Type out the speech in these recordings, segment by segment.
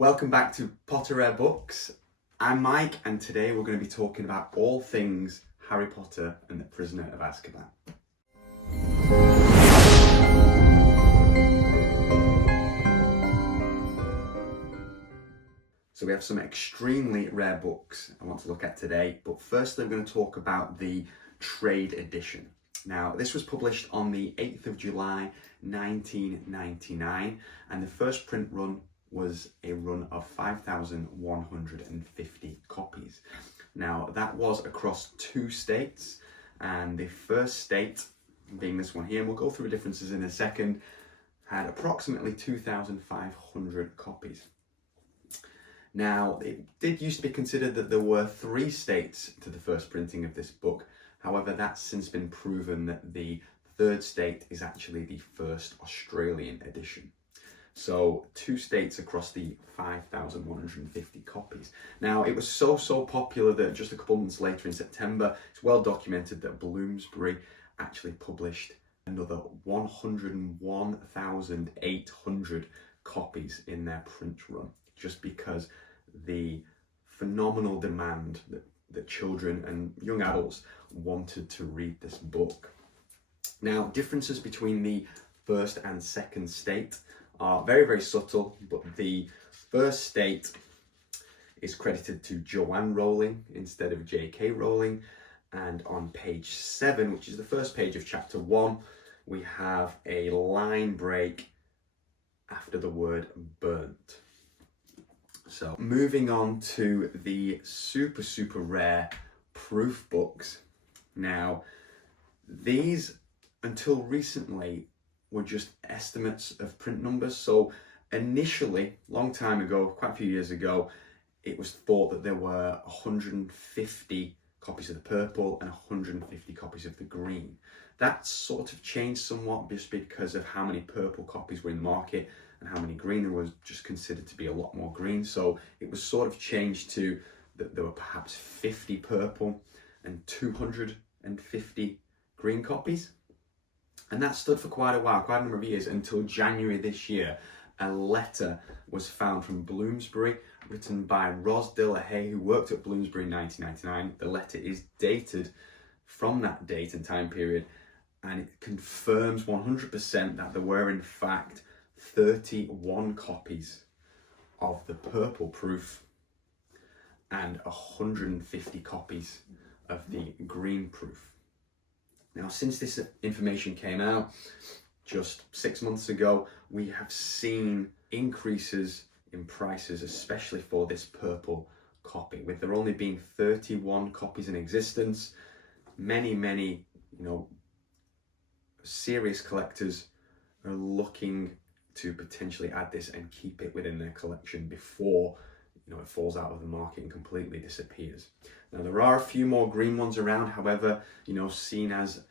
Welcome back to Potter Rare Books. I'm Mike, and today we're going to be talking about all things Harry Potter and the Prisoner of Azkaban. So we have some extremely rare books I want to look at today, but firstly I'm going to talk about the trade edition. Now, this was published on the 8th of July 1999, and the first print run was a run of 5,150 copies. Now, that was across 2 states, and the first state, being this one here, and we'll go through the differences in a second, had approximately 2,500 copies. Now, it did used to be considered that there were 3 states to the first printing of this book. However, that's since been proven that the 3rd state is actually the first Australian edition. So 2 states across the 5,150 copies. Now, it was so popular that just a couple months later in September, it's well documented that Bloomsbury actually published another 101,800 copies in their print run, just because the phenomenal demand that children and young adults wanted to read this book. Now, differences between the first and second state are very subtle, but the first state is credited to Joanne Rowling instead of J.K. Rowling, and on page 7, which is the first page of chapter 1, we have a line break after the word burnt. So moving on to the super rare proof books. Now, these until recently were just estimates of print numbers. So initially, long time ago, quite a few years ago, it was thought that there were 150 copies of the purple and 150 copies of the green. That sort of changed somewhat just because of how many purple copies were in the market and how many green. There was just considered to be a lot more green. So it was sort of changed to that there were perhaps 50 purple and 250 green copies. And that stood for quite a while, quite a number of years, until January this year. A letter was found from Bloomsbury, written by RoZ De La Hoy, who worked at Bloomsbury in 1999. The letter is dated from that date and time period, and it confirms 100% that there were in fact 31 copies of the purple proof and 150 copies of the green proof. Now, since this information came out just 6 months ago, we have seen increases in prices, especially for this purple copy. With there only being 31 copies in existence, many, serious collectors are looking to potentially add this and keep it within their collection before it falls out of the market and completely disappears. Now, there are a few more green ones around, however, seen as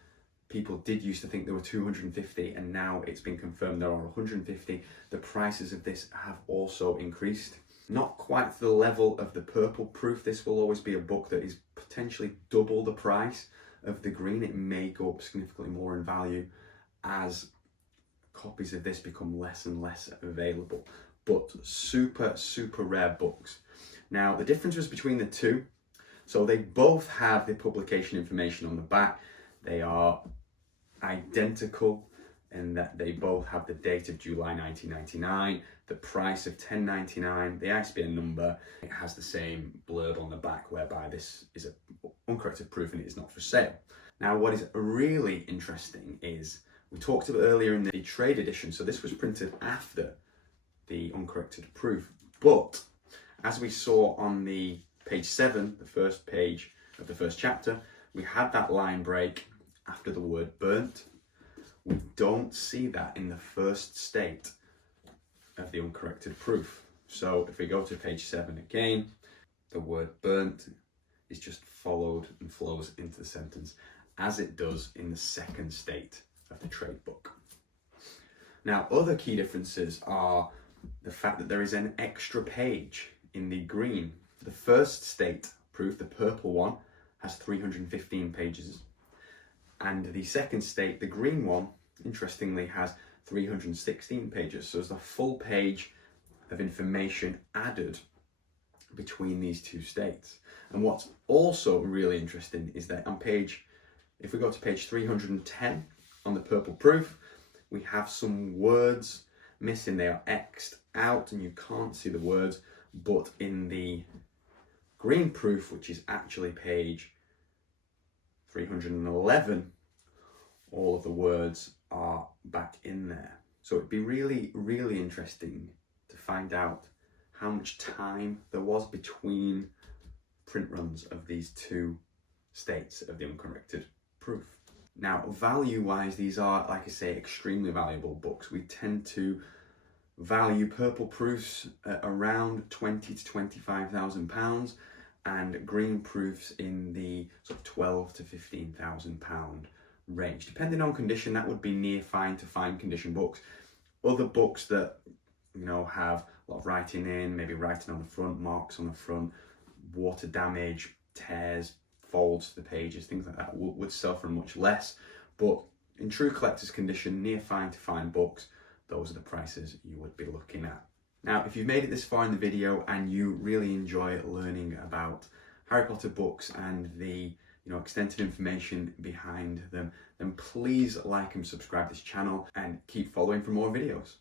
people did used to think there were 250, and now it's been confirmed there are 150. The prices of this have also increased. Not quite to the level of the purple proof. This will always be a book that is potentially double the price of the green. It may go up significantly more in value as copies of this become less and less available. But super rare books. Now, the differences between the two, so they both have the publication information on the back. They are identical in that they both have the date of July 1999, the price of $10.99, the ISBN number. It has the same blurb on the back, whereby this is an uncorrected proof and it is not for sale. Now, what is really interesting is, we talked about earlier in the trade edition, so this was printed after the uncorrected proof, but as we saw on the page 7, the first page of the first chapter, we had that line break after the word burnt. We don't see that in the first state of the uncorrected proof. So if we go to page 7 again, the word burnt is just followed and flows into the sentence as it does in the second state of the trade book. Now, other key differences are the fact that there is an extra page in the green. The first state proof, the purple one, has 315 pages. And the second state, the green one, interestingly has 316 pages. So it's a full page of information added between these two states. And what's also really interesting is that if we go to page 310 on the purple proof, we have some words missing. They are X'd out and you can't see the words, but in the green proof, which is actually page 311, all of the words are back in there. So it'd be really, really interesting to find out how much time there was between print runs of these two states of the uncorrected proof. Now, value-wise, these are, like I say, extremely valuable books. We tend to value purple proofs at around £20,000 to £25,000 and green proofs in the sort of £12,000 to £15,000 range. Depending on condition, that would be near fine to fine condition books. Other books that, you know, have a lot of writing in, maybe writing on the front, marks on the front, water damage, tears, folds to the pages, things like that would sell for much less. But in true collector's condition, near fine to fine books, those are the prices you would be looking at. Now, if you've made it this far in the video and you really enjoy learning about Harry Potter books and the extensive information behind them, then please like and subscribe to this channel and keep following for more videos.